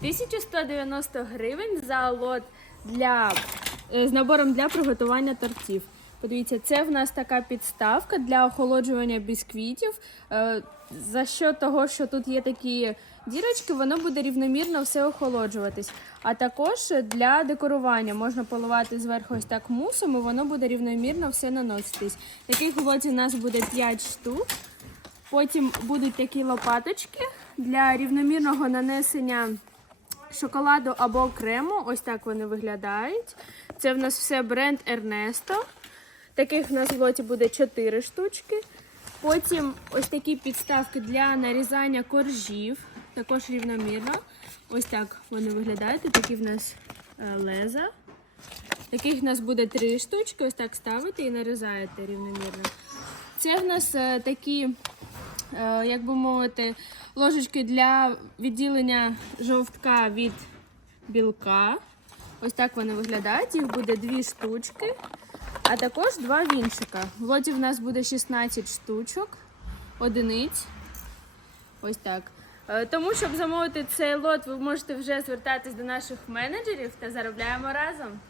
1190 гривень за лот для, е, з набором для приготування тортів. Подивіться, це в нас така підставка для охолоджування бісквітів. Е, За що того, що тут є такі дірочки, воно буде рівномірно все охолоджуватись. А також для декорування можна поливати зверху ось так мусом, і воно буде рівномірно все наноситись. Таких в лоті у нас буде 5 штук. Потім будуть такі лопаточки для рівномірного нанесення шоколаду або крему. Ось так вони виглядають. Це в нас все бренд Ernesto. Таких в нас в лоті буде 4 штучки. Потім ось такі підставки для нарізання коржів, також рівномірно. Ось так вони виглядають. Такі в нас е, леза. Таких в нас буде 3 штучки. Ось так ставите і нарізаєте рівномірно. Це в нас е, такі, як би мовити, ложечки для відділення жовтка від білка. Ось так вони виглядають. Їх буде дві штучки, а також два вінчика. В лоті в нас буде 16 штучок, одиниць. Ось так. Е, Тому, щоб замовити цей лот, ви можете вже звертатись до наших менеджерів та заробляємо разом.